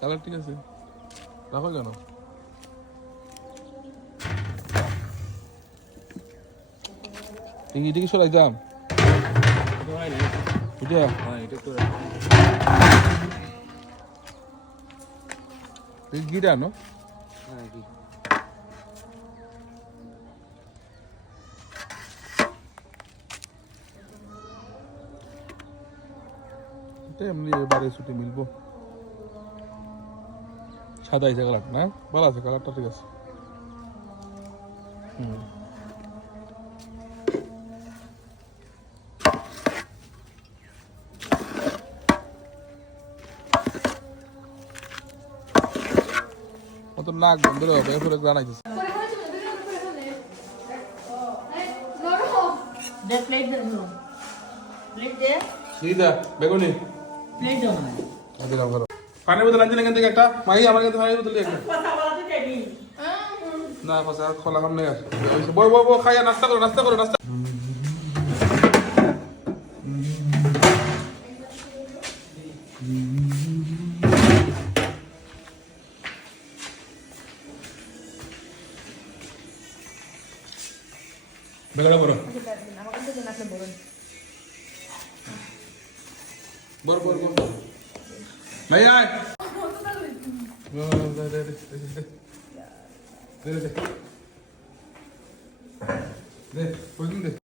Colour ঠিক আছে, রাখো কেন? এটা কি সরাই দাম এটা গিরা নো এটা এমনি এবারে ছুটি মিলবো। সাদা আছে কালার না, ভালো আছে কালারটা, ঠিক আছে। অত নাক বন্ধ হবে, এরপরে গ্রান আইতেছে। বেগুনি পানির বোতল আনছেন এখান থেকে একটা, মাই আমার কাছে পানির বোতল একটা না, পাশে আর খোলা সামনে আছে। বই বই বই, খাইয়া নাস্তা করো, নাস্তা করো, নাস্তা। বেগাড়া বড় বড় বড় বড় ভাই আয় দে দে দে দে